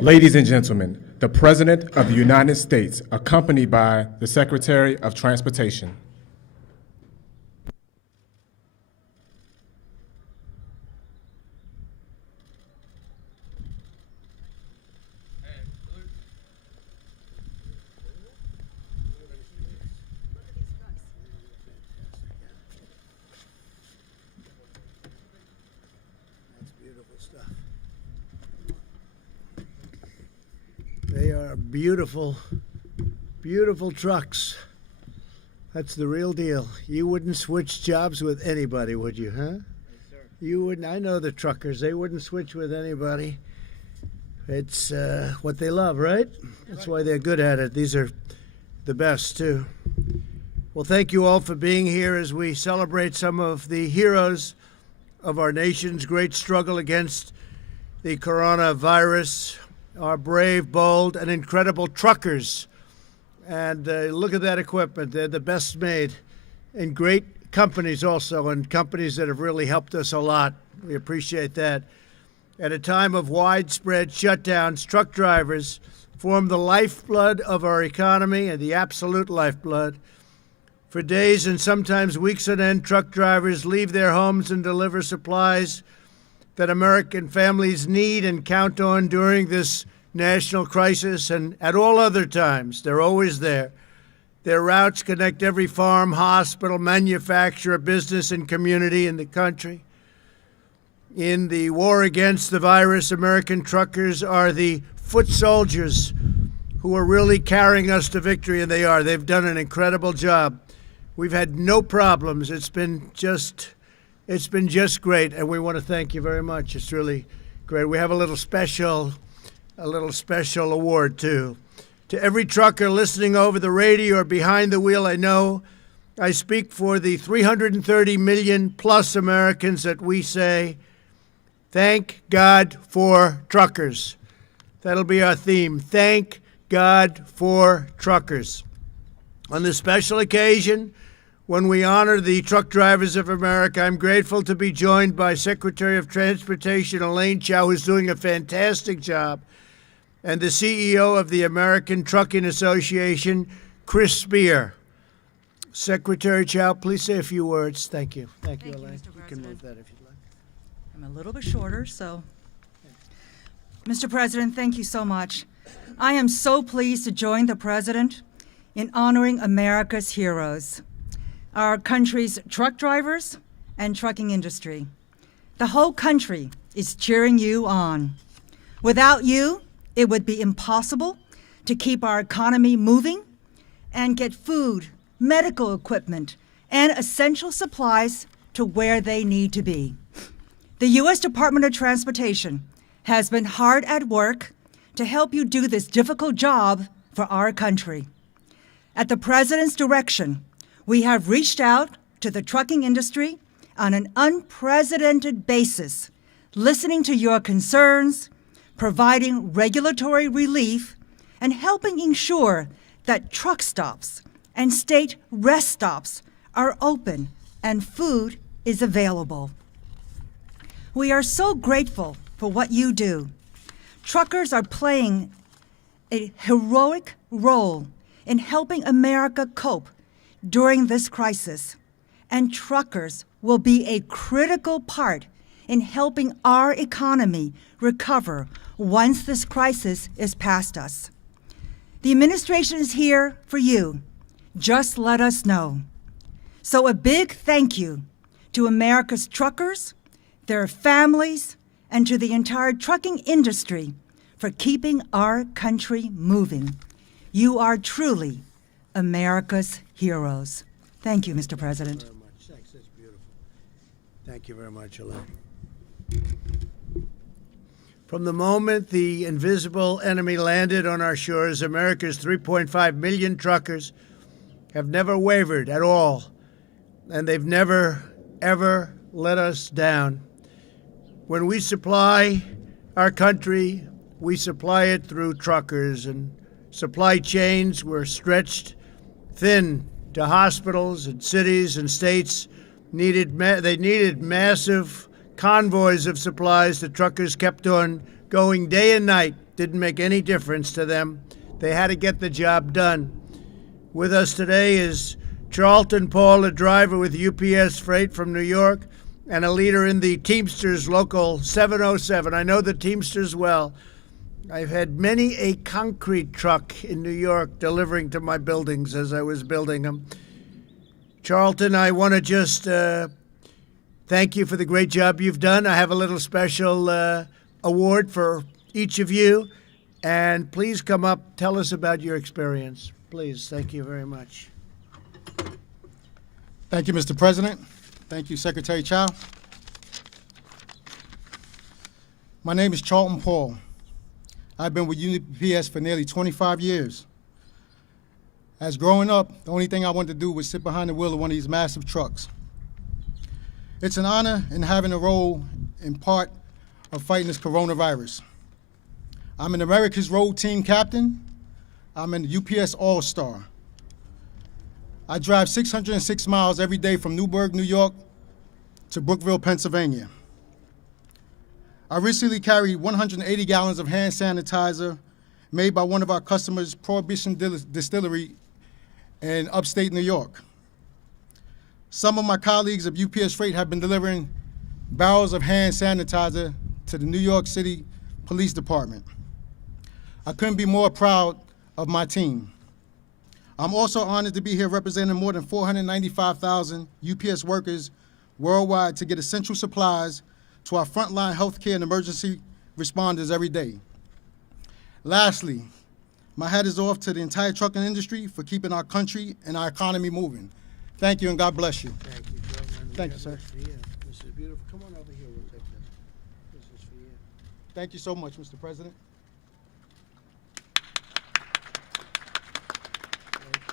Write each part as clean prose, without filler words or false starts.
Ladies and gentlemen, the President of the United States, accompanied by the Secretary of Transportation. They are beautiful, beautiful trucks. That's the real deal. You wouldn't switch jobs with anybody, would you, huh? Yes, sir. You wouldn't. I know the truckers. They wouldn't switch with anybody. It's what they love, right? That's why they're good at it. These are the best, too. Well, thank you all for being here as we celebrate some of the heroes of our nation's great struggle against the coronavirus. Our brave, bold, and incredible truckers. And look at that equipment. They're the best made. And great companies also, and companies that have really helped us a lot. We appreciate that. At a time of widespread shutdowns, truck drivers form the lifeblood of our economy, and the absolute lifeblood. For days and sometimes weeks on end, truck drivers leave their homes and deliver supplies that American families need and count on during this national crisis, and at all other times. They're always there. Their routes connect every farm, hospital, manufacturer, business, and community in the country. In the war against the virus, American truckers are the foot soldiers who are really carrying us to victory, and they are. They've done an incredible job. We've had no problems. It's been just great, and we want to thank you very much. It's really great. We have a little special award, too. To every trucker listening over the radio or behind the wheel, I know I speak for the 330 million plus Americans that we say, thank God for truckers. That'll be our theme. Thank God for truckers. On this special occasion, when we honor the truck drivers of America, I'm grateful to be joined by Secretary of Transportation Elaine Chao, who's doing a fantastic job, and the CEO of the American Trucking Association, Chris Spear. Secretary Chao, please say a few words. Thank you. Thank you, Elaine. Mr. You can move that if you'd like. I'm a little bit shorter, so. Mr. President, thank you so much. I am so pleased to join the President in honoring America's heroes, our country's truck drivers and trucking industry. The whole country is cheering you on. Without you, it would be impossible to keep our economy moving and get food, medical equipment, and essential supplies to where they need to be. The U.S. Department of Transportation has been hard at work to help you do this difficult job for our country. At the President's direction, we have reached out to the trucking industry on an unprecedented basis, listening to your concerns, providing regulatory relief, and helping ensure that truck stops and state rest stops are open and food is available. We are so grateful for what you do. Truckers are playing a heroic role in helping America cope during this crisis, and truckers will be a critical part in helping our economy recover once this crisis is past us. The administration is here for you. Just let us know. So a big thank you to America's truckers, their families, and to the entire trucking industry for keeping our country moving. You are truly America's heroes. Thank you, Mr. President. Thank you very much. Thanks. That's beautiful. Thank you very much, Elaine. From the moment the invisible enemy landed on our shores, America's 3.5 million truckers have never wavered at all, and they've never, ever let us down. When we supply our country, we supply it through truckers, and supply chains were stretched thin to hospitals and cities and states. They needed massive convoys of supplies. The truckers kept on going day and night didn't make any difference to them. They had to get the job done. With us today is Charlton Paul, a driver with UPS Freight from New York and a leader in the Teamsters Local 707. I know the Teamsters well. I've had many a concrete truck in New York delivering to my buildings as I was building them. Charlton, I want to just thank you for the great job you've done. I have a little special award for each of you. And please come up, tell us about your experience. Please, thank you very much. Thank you, Mr. President. Thank you, Secretary Chow. My name is Charlton Paul. I've been with UPS for nearly 25 years. As growing up, the only thing I wanted to do was sit behind the wheel of one of these massive trucks. It's an honor in having a role in part of fighting this coronavirus. I'm an America's Road Team Captain. I'm an UPS All-Star. I drive 606 miles every day from Newburgh, New York to Brookville, Pennsylvania. I recently carried 180 gallons of hand sanitizer made by one of our customers, Prohibition Distillery in upstate New York. Some of my colleagues of UPS Freight have been delivering barrels of hand sanitizer to the New York City Police Department. I couldn't be more proud of my team. I'm also honored to be here representing more than 495,000 UPS workers worldwide to get essential supplies to our frontline healthcare and emergency responders every day. Lastly, my hat is off to the entire trucking industry for keeping our country and our economy moving. Thank you, and God bless you. Thank you, Joe. Thank you, sir. This is beautiful. Come on over here, we'll take this. This is for you. Thank you so much, Mr. President.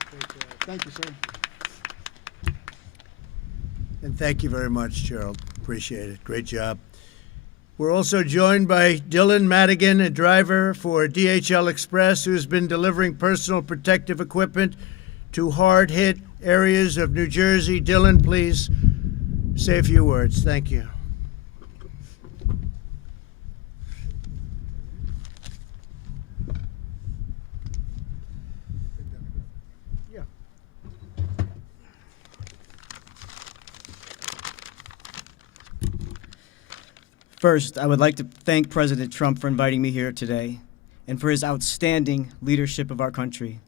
Great job. Thank you, sir. And thank you very much, Gerald. Appreciate it. Great job. We're also joined by Dylan Madigan, a driver for DHL Express, who's been delivering personal protective equipment to hard-hit areas of New Jersey. Dylan, please say a few words. Thank you. Yeah. First, I would like to thank President Trump for inviting me here today and for his outstanding leadership of our country,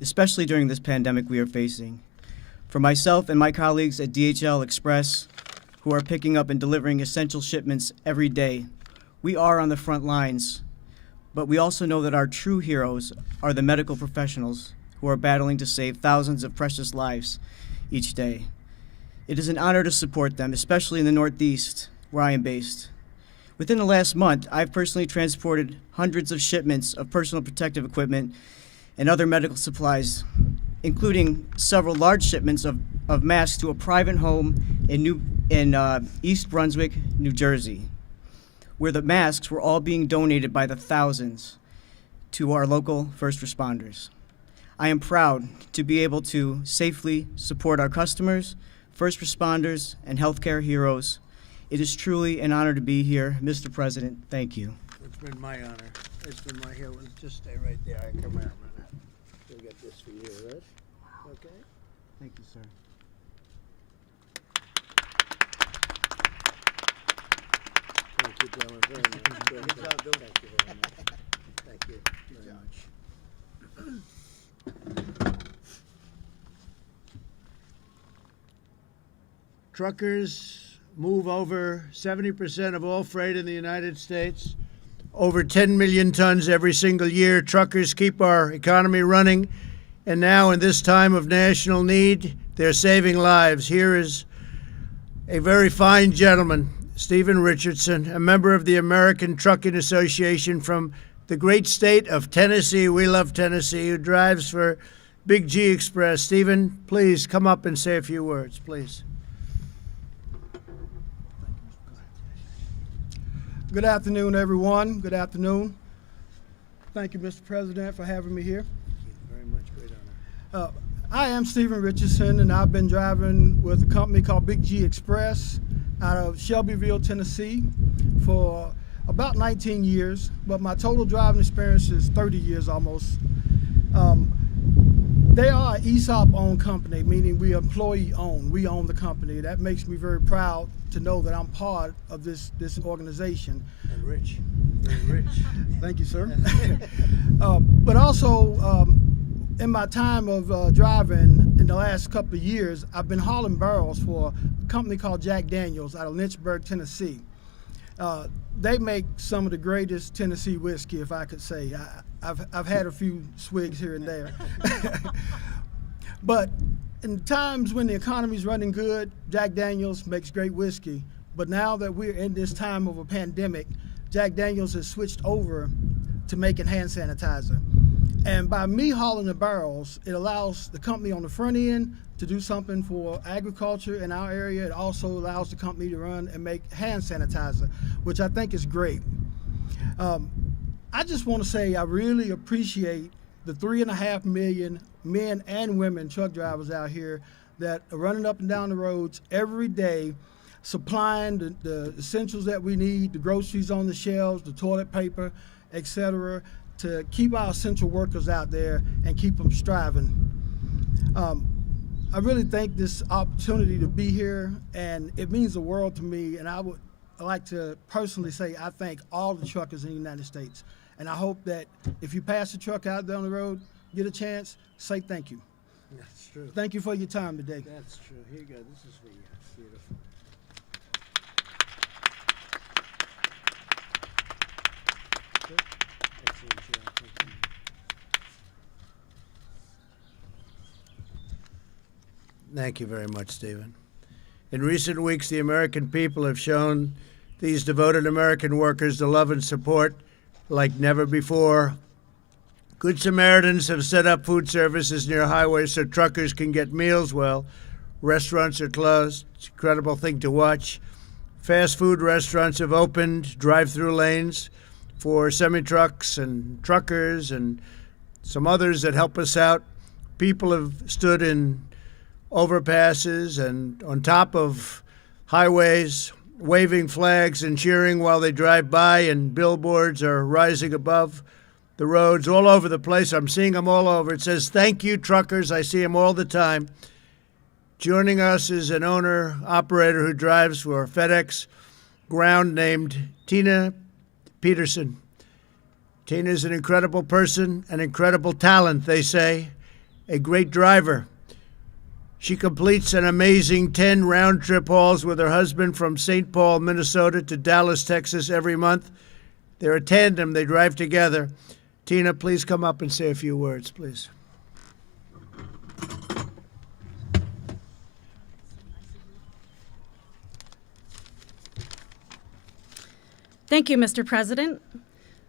especially during this pandemic we are facing. For myself and my colleagues at DHL Express, who are picking up and delivering essential shipments every day, we are on the front lines, but we also know that our true heroes are the medical professionals who are battling to save thousands of precious lives each day. It is an honor to support them, especially in the Northeast, where I am based. Within the last month, I've personally transported hundreds of shipments of personal protective equipment and other medical supplies, including several large shipments of masks to a private home in East Brunswick, New Jersey, where the masks were all being donated by the thousands to our local first responders. I am proud to be able to safely support our customers, first responders, and healthcare heroes. It is truly an honor to be here. Mr. President, thank you. It's been my honor. It's been my hero. Just stay right there. I come out. We'll get this for you, right? Okay? Thank you, sir. Thank you, Dylan, very much. Good job, Dylan. Thank you very much. Thank you very much. Truckers move over 70% of all freight in the United States, over 10 million tons every single year. Truckers keep our economy running, and now in this time of national need, they're saving lives. Here is a very fine gentleman, Stephen Richardson, a member of the American Trucking Association from the great state of Tennessee. We love Tennessee, who drives for Big G Express. Stephen, please come up and say a few words, please. Good afternoon, everyone. Good afternoon. Thank you, Mr. President, for having me here. Thank you very much. Great honor. I am Stephen Richardson, and I've been driving with a company called Big G Express out of Shelbyville, Tennessee, for about 19 years, but my total driving experience is 30 years almost. They are an ESOP-owned company, meaning we employee-owned. We own the company. That makes me very proud to know that I'm part of this organization. And rich, very rich. Thank you, sir. But also, in my time of driving in the last couple of years, I've been hauling barrels for a company called Jack Daniels out of Lynchburg, Tennessee. They make some of the greatest Tennessee whiskey, if I could say. I've had a few swigs here and there. But in times when the economy's running good, Jack Daniels makes great whiskey. But now that we're in this time of a pandemic, Jack Daniels has switched over to making hand sanitizer. And by me hauling the barrels, it allows the company on the front end to do something for agriculture in our area. It also allows the company to run and make hand sanitizer, which I think is great. I just want to say I really appreciate the 3.5 million men and women truck drivers out here that are running up and down the roads every day, supplying the essentials that we need, the groceries on the shelves, the toilet paper, etc., to keep our essential workers out there and keep them striving. I really think this opportunity to be here, and it means the world to me, and I would like to personally say I thank all the truckers in the United States. And I hope that if you pass a truck out down the road, get a chance, say thank you. That's true. Thank you for your time today. That's true. Here you go. This is for you. Beautiful. Good. Excellent job. Thank you. Thank you very much, Stephen. In recent weeks, the American people have shown these devoted American workers the love and support like never before. Good Samaritans have set up food services near highways so truckers can get meals while restaurants are closed. It's an incredible thing to watch. Fast food restaurants have opened drive-through lanes for semi-trucks and truckers and some others that help us out. People have stood in overpasses and on top of highways, waving flags and cheering while they drive by, and billboards are rising above the roads all over the place. I'm seeing them all over. It says, "Thank you, truckers." I see them all the time. Joining us is an owner-operator who drives for FedEx Ground named Tina Peterson. Tina is an incredible person, an incredible talent, they say, a great driver. She completes an amazing 10 round-trip hauls with her husband from St. Paul, Minnesota to Dallas, Texas every month. They're a tandem. They drive together. Tina, please come up and say a few words, please. Thank you, Mr. President.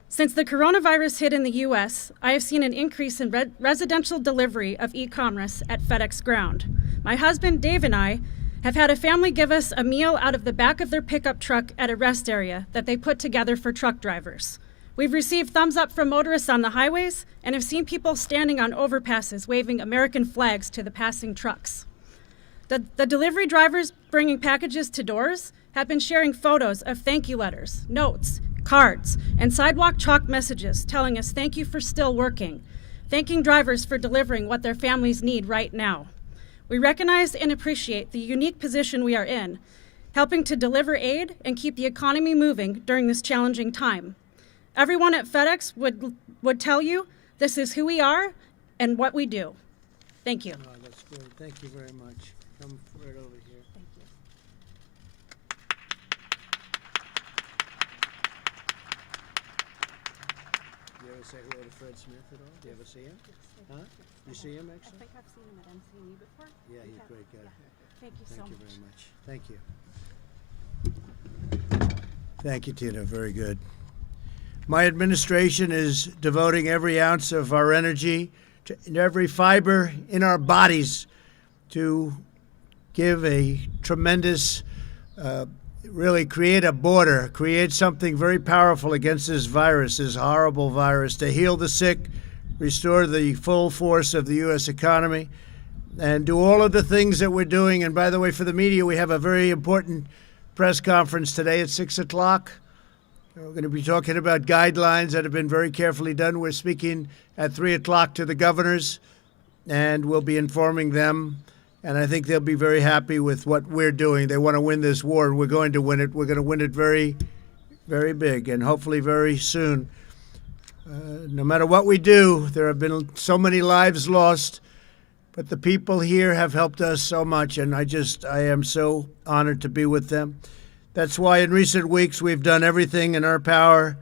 Since the coronavirus hit in the U.S., I have seen an increase in residential delivery of e-commerce at FedEx Ground. My husband, Dave, and I have had a family give us a meal out of the back of their pickup truck at a rest area that they put together for truck drivers. We've received thumbs up from motorists on the highways and have seen people standing on overpasses waving American flags to the passing trucks. The delivery drivers bringing packages to doors have been sharing photos of thank you letters, notes, cards, and sidewalk chalk messages telling us thank you for still working, thanking drivers for delivering what their families need right now. We recognize and appreciate the unique position we are in, helping to deliver aid and keep the economy moving during this challenging time. Everyone at FedEx would tell you this is who we are and what we do. Thank you. Oh, that's great. Thank you very much. Come right over here. Thank you. Do you ever say hello to Fred Smith at all? Do you ever see him? Huh? You see him, actually? I think I've seen him at MCU before. Yeah, he's a great guy. Thank you Thank so you much. very much. Thank you. Thank you, Tina. Very good. My administration is devoting every ounce of our energy to every fiber in our bodies to give a tremendous, really create a border, create something very powerful against this virus, this horrible virus, to heal the sick, restore the full force of the U.S. economy, and do all of the things that we're doing. And by the way, for the media, we have a very important press conference today at 6 o'clock. We're going to be talking about guidelines that have been very carefully done. We're speaking at 3 o'clock to the governors, and we'll be informing them. And I think they'll be very happy with what we're doing. They want to win this war, and we're going to win it. We're going to win it very, very big, and hopefully very soon. No matter what we do, there have been so many lives lost, but the people here have helped us so much, and I am so honored to be with them. That's why in recent weeks we've done everything in our power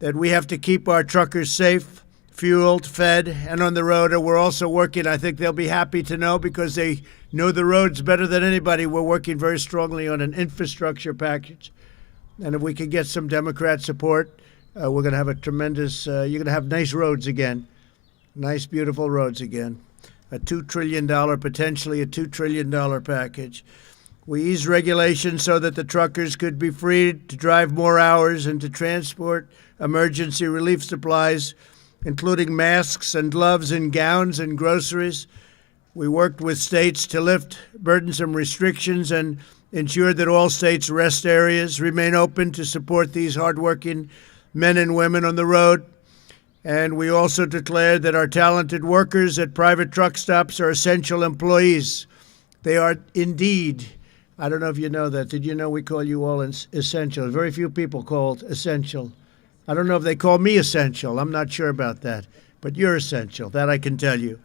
that we have to keep our truckers safe, fueled, fed, and on the road. And we're also working, I think they'll be happy to know because they know the roads better than anybody. We're working very strongly on an infrastructure package. And if we can get some Democrat support, we're going to have a tremendous, you're going to have nice roads again, nice, beautiful roads again. A $2 trillion, potentially a $2 trillion package. We eased regulations so that the truckers could be freed to drive more hours and to transport emergency relief supplies, including masks and gloves and gowns and groceries. We worked with states to lift burdensome restrictions and ensure that all states' rest areas remain open to support these hardworking men and women on the road. And we also declared that our talented workers at private truck stops are essential employees. They are indeed. I don't know if you know that. Did you know we call you all essential? Very few people called essential. I don't know if they call me essential. I'm not sure about that. But you're essential. That I can tell you.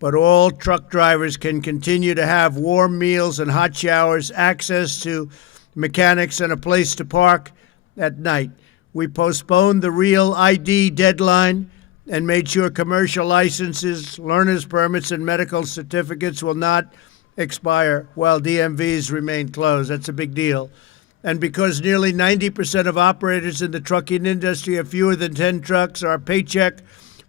But all truck drivers can continue to have warm meals and hot showers, access to mechanics, and a place to park at night. We postponed the real ID deadline and made sure commercial licenses, learner's permits, and medical certificates will not expire while DMVs remain closed. That's a big deal. And because nearly 90% of operators in the trucking industry have fewer than 10 trucks, our Paycheck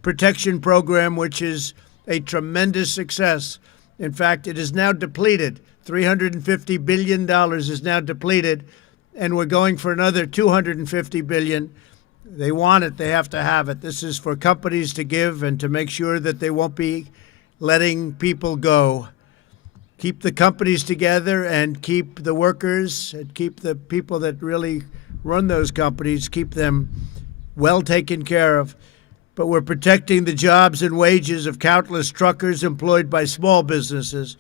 Protection Program, which is a tremendous success. In fact, it is now depleted. $350 billion is now depleted, and we're going for another $250 billion. They want it. They have to have it. This is for companies to give and to make sure that they won't be letting people go. Keep the companies together and keep the workers and keep the people that really run those companies, keep them well taken care of. But we're protecting the jobs and wages of countless truckers employed by small businesses.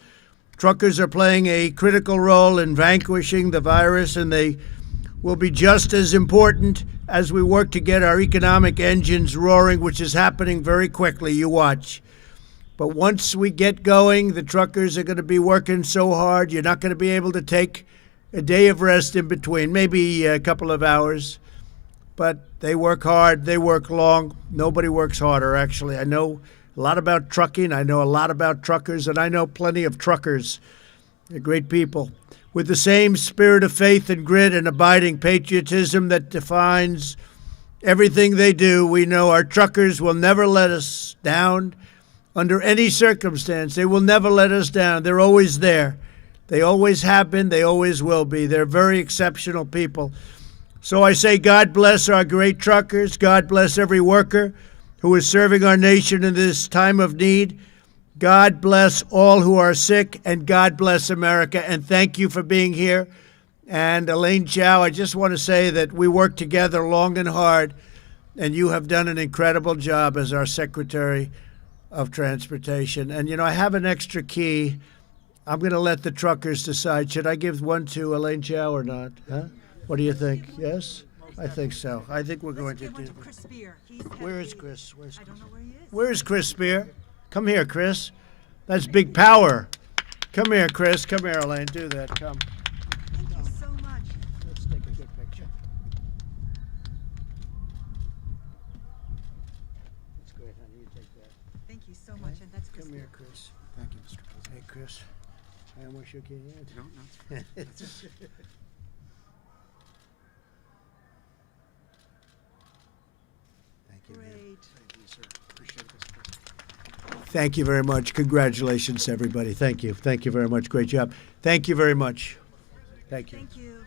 Truckers are playing a critical role in vanquishing the virus, and they will be just as important as we work to get our economic engines roaring, which is happening very quickly. You watch. But once we get going, the truckers are going to be working so hard, you're not going to be able to take a day of rest in between, maybe a couple of hours. But they work hard, they work long. Nobody works harder, actually. I know a lot about trucking, I know a lot about truckers, and I know plenty of truckers. They're great people. With the same spirit of faith and grit and abiding patriotism that defines everything they do, we know our truckers will never let us down. Under any circumstance, they will never let us down. They're always there. They always have been. They always will be. They're very exceptional people. So I say God bless our great truckers. God bless every worker who is serving our nation in this time of need. God bless all who are sick, and God bless America. And thank you for being here. And Elaine Chao, I just want to say that we worked together long and hard, and you have done an incredible job as our Secretary of Transportation. And, you know, I have an extra key. I'm going to let the truckers decide. Should I give one to Elaine Chao or not? Huh? What do you think? Yes? I think so. I think we're going to do that. Where is Chris? Where's Chris? I don't know where he is. Where is Chris Spear? Come here, Chris. That's big power. Come here, Chris. Come here, Elaine. Do that. Come. Thank you so much. Let's take a good picture. That's great, honey. You take that. Thank you so much, and that's Come here, Chris. Thank you, Mr. President. Hey, Chris. I almost shook your hand. No, no. Thank you. man. great. Thank you, sir. Appreciate it, Mr. President. Thank you very much. Congratulations, everybody. Thank you. Thank you very much. Great job. Thank you very much. Thank you. Thank you.